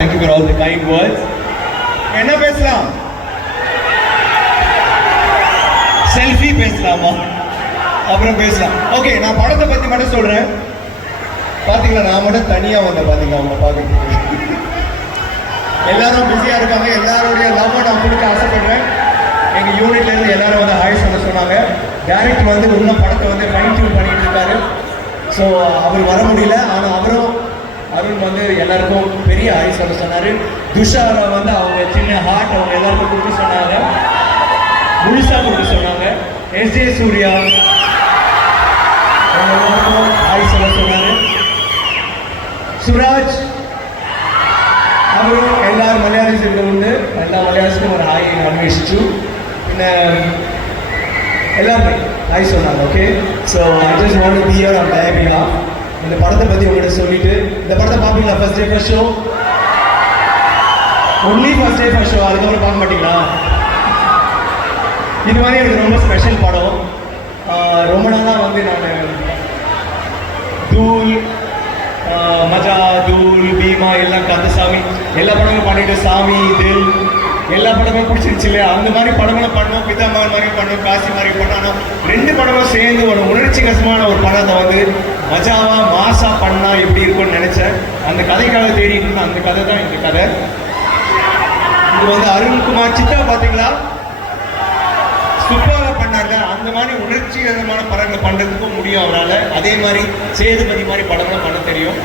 Thank you for all the kind words. என்ன பேசலாம்? Selfie பேசலாமா? அப்புறம் பேசலாம். ஓகே, நான் படத்தை பத்தி மட்டும் சொல்றேன். பாத்தீங்களா, நான் மட்டும் தனியா வந்தேன். பாத்தீங்களா, அவங்க பாக்குறதுக்கு எல்லாரும் பிஸியா இருக்காங்க. எல்லாருடைய லவ் நான் கொடுக்க ஆசைப்படுறேன். எங்க யூனிட்ல இருந்து எல்லாரும் வந்து ஹாய் சொல்ல சொன்னாங்க. டைரக்டர் வந்து இன்னும் படத்தை வந்து ஃபைன் டியூன் பண்ணிட்டு இருக்காரு. ஸோ அவர் வர முடியல. ஆனால் அவரும் அருண் வந்து எல்லாருக்கும் பெரிய ஹாய் சொல்ல சொன்னாரு. துஷாரா வந்து அவங்க சின்ன ஹார்ட் அவங்க எல்லாருக்கும் கொடுக்க சொன்னாங்க, முழுசா கொடுக்க சொன்னாங்க. எஸ்.ஜே. சூர்யா அவங்க எல்லாருக்கும் ஹாய் சொல்ல சொன்னாரு. சுராஜ் அவரும் எல்லாரும் மலையாளிஸ் உண்டு. எல்லா மலையாளிஸ்க்கும் ஒரு ஹாய் அன்வேஷிச்சு. பின்ன எல்லாருமே ஹாய் சொன்னாங்க. Okay, so I just want to be here on their behalf. இந்த படத்தை பற்றி உங்கள்கிட்ட சொல்லிட்டு, இந்த படத்தை பார்ப்பீங்களா? First day first show, only first day first show, அதுக்கப்புறம் பார்க்க மாட்டீங்களா? இது மாதிரி எனக்கு ரொம்ப ஸ்பெஷல் படம். ரொம்ப நாளாக வந்து நான் தூள், மஜா, தூள், பீமா எல்லாம் கந்தசாமி எல்லா படங்களும் பண்ணிட்டு, சாமி, தில் எல்லா படமும் பிடிச்சிருச்சு இல்லையா? அந்த மாதிரி படங்களும் பண்ணோம். பிதாமகன் மாதிரி பண்ணோம், காசி மாதிரி பண்ணணும். ரெண்டு படமும் சேர்ந்து ஒரு உணர்ச்சிகரமான ஒரு படத்தை வந்து மஜாவா மாசா பண்ணா எப்படி இருக்கும்னு நினைச்சேன். அந்த கதைக்காக தேடிட்டு இருந்தேன். அந்த கதை தான் இந்த கதை. இது வந்து அருண்குமார் சித்தா பார்த்தீங்களா, சூப்பராக பண்ணாங்க. அந்த மாதிரி உணர்ச்சிகரமான படங்களை பண்ணுறதுக்கும் முடியும் அவரால். அதே மாதிரி சேதுபதி மாதிரி படங்களும் பண்ண தெரியும்.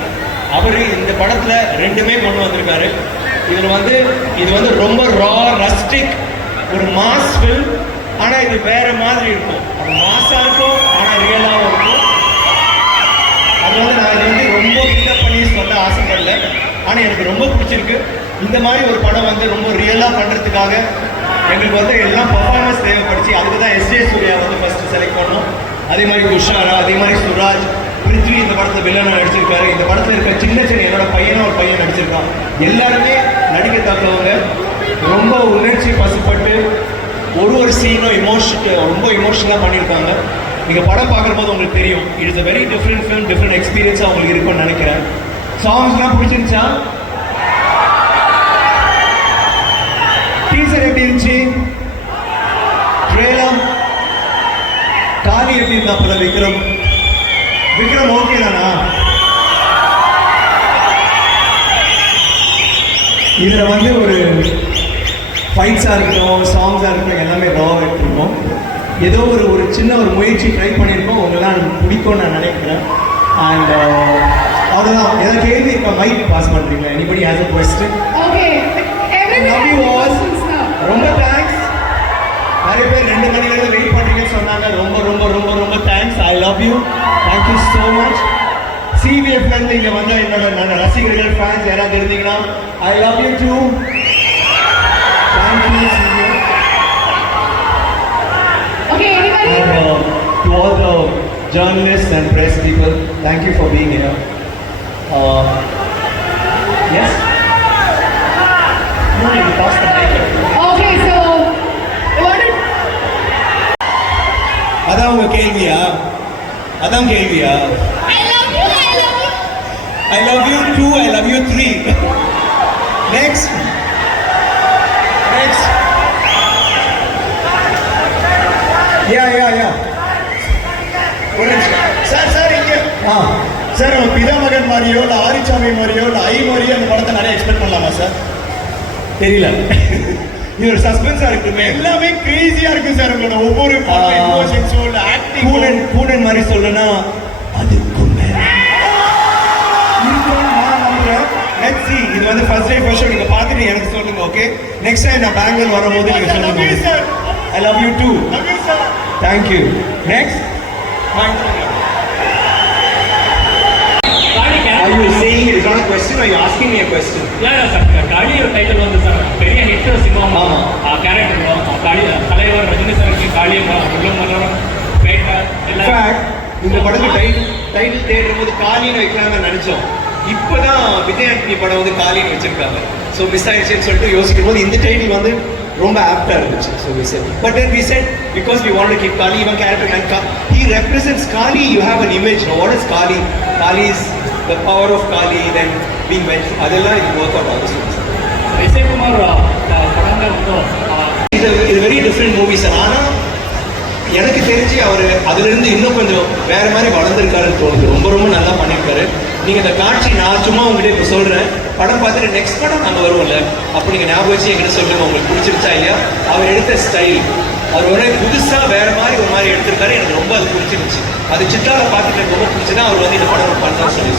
அவர் இந்த படத்தில் ரெண்டுமே கொண்டு வந்திருக்காரு. இதில் வந்து இது வந்து ரொம்ப ரா ரஸ்டிக் ஒரு மாஸ் ஃபில்ம். ஆனால் இது வேற மாதிரி இருக்கும். அது மாஸாக இருக்கும், ஆனால் ரியலாகவும் இருக்கும். அது வந்து நான் இது வந்து ரொம்ப பில்டப் பண்ணி சொல்ல ஆசைப்படல, ஆனால் எனக்கு ரொம்ப பிடிச்சிருக்கு. இந்த மாதிரி ஒரு படம் வந்து ரொம்ப ரியலாக பண்ணுறதுக்காக எங்களுக்கு வந்து எல்லாம் பர்ஃபார்மன்ஸ் தேவைப்படுச்சு. அதுக்கு தான் எஸ்.ஜே. சூர்யா வந்து ஃபர்ஸ்ட் செலக்ட் பண்ணோம். அதே மாதிரி துஷாரா, அதே மாதிரி சுராஜ், பிருத்வி இந்த படத்தில் வில்லனா நடிச்சிருக்காரு. இந்த படத்தில் இருக்க சின்ன சின்ன என்னோட பையனும் ஒரு பையன் நடிச்சிருக்கான். எல்லாருமே நடிக்க தக்கவங்க. ரொம்ப உணர்ச்சி பசுப்பட்டு ஒரு சீனும் ரொம்ப இமோஷனலாக பண்ணியிருக்காங்க. நீங்கள் படம் பார்க்கும்போது உங்களுக்கு தெரியும். It is a very different film, different எக்ஸ்பீரியன்ஸாக உங்களுக்கு இருக்கும்னு நினைக்கிறேன். சாங்ஸ்லாம் பிடிச்சிருந்துச்சா? டீசர் எப்படி இருந்துச்சு? ட்ரெய்லர் காலி எப்படி இருந்தா? அப்பதான் விக்ரம் ஓகே தானா? இதுல வந்து ஒரு ஃபைட்ஸா இருக்கட்டும், சாங்ஸா இருக்கட்டும், எல்லாமே ராவா எடுத்துருக்கோம். ஏதோ ஒரு சின்ன ஒரு முயற்சி ட்ரை பண்ணியிருக்கோம். உங்களெல்லாம் எனக்கு பிடிக்கும்னு நான் நினைக்கிறேன். அண்ட் அவ்வளோதான். ஏதாவது கேள்வி இப்போ மைக் பாஸ் பண்ணுறீங்களா? Anybody has a question? ரொம்ப தேங்க்ஸ். நிறைய பேர் 2 மணி நேரம் வெயிட் பண்ணுறீங்கன்னு சொன்னாங்க. ரொம்ப ரொம்ப ரொம்ப ரொம்ப thanks. I love you. Thank you so much. சிவிஎஃப்லேருந்து இங்கே வந்து என்னோட ரசிகர்கள், ஃபேன்ஸ் யாராவது இருந்தீங்கன்னா I love you too. Thank you CVF. To all the journalists and press people, thank you for being here. Yes? No, you pass the mic. Okay, so அதான் உங்க கேள்வியா? அதான் கேள்வியா? I love you, I love you. I love you 2, I love you 3. Next. Yeah. Sir இங்கே sir நம்ம பிதாமகன் மாதிரியோ இல்லை ஆரிச்சாமி மாதிரியோ இல்லை ஐ மாதிரியோ அந்த படத்தை நிறைய எக்ஸ்பெக்ட் பண்ணலாமா சார்? தெரியல. இது ஒரு சஸ்பென்ஸா இருக்குமே. எல்லாமே கிரேசியா இருக்கு சார். உங்களோட ஒவ்வொரு எமோஷன்ஸோ இல்ல ஆக்டிங் கூடன் மாதிரி சொல்லனா அதுக்கு மேல இருக்கும் நான் நம்புறேன். Let's see. இது வந்து ஃபர்ஸ்ட் டே ஃபர்ஸ்ட் ஷோ நீங்க பார்த்துட்டு எனக்கு சொல்லுங்க. ஓகே, நெக்ஸ்ட் டைம் நான் பெங்களூர் வரும்போது நீங்க சொல்லுங்க. Sir I love you too. Love you sir. Thank you. Next Are you saying it is not a question or are you asking me a question? Yeah, sir. Kali or title வந்து sir பெரிய hit cinema. ஆமா. Character காளி தலைவர் ரஜினி சாருக்கு காளி உள்ளம் மலரும் பேட்ட எல்லாம். Fact இந்த படத்துக்கு டைட்டில் தேடும்போது காளின்னு வைக்கலாம்னு நினைச்சோம். இப்போதான் விஜய் ஆண்டனி படம் வந்து காளின்னு வச்சிருக்காங்க. ஸோ மிஸ் ஆயிடுச்சுன்னு சொல்லிட்டு யோசிக்கும் போது இந்த டைட்டில் வந்து ரொம்ப ஆப்டா இருந்துச்சு. So we said, but then we said because we want to keep Kali even character and he represents Kali. You have an image. Now what is Kali? Kali is the power of Kali then being wench அதெல்லாம் இது work out ஆகுது. விஜயகுமார் படங்கள் வந்து இது very different movies. ஆனால் எனக்கு தெரிஞ்சு அவர் அதுலேருந்து இன்னும் கொஞ்சம் வேற மாதிரி வளர்ந்துருக்காருன்னு தோணுது. ரொம்ப ரொம்ப நல்லா பண்ணியிருக்காரு. நீங்கள் இந்த காட்சி நான் சும்மா உங்ககிட்ட இப்போ சொல்கிறேன், படம் பார்த்துட்டு நெக்ஸ்ட் படம் நாங்கள் வருவோம்ல, அப்போ நீங்கள் ஞாபகம் வச்சு என்கிட்ட சொல்லுங்கள் உங்களுக்கு பிடிச்சிருச்சா இல்லையா. அவர் எடுத்த ஸ்டைல், அவர் ஒரே புதுசாக வேற மாதிரி ஒரு மாதிரி எடுத்திருக்காரு. எனக்கு ரொம்ப அது பிடிச்சிருந்துச்சு. அது சித்தாவை பார்த்துட்டு எனக்கு ரொம்ப பிடிச்சதா அவர் வந்து இந்த படம் பண்ணான்னு சொல்லி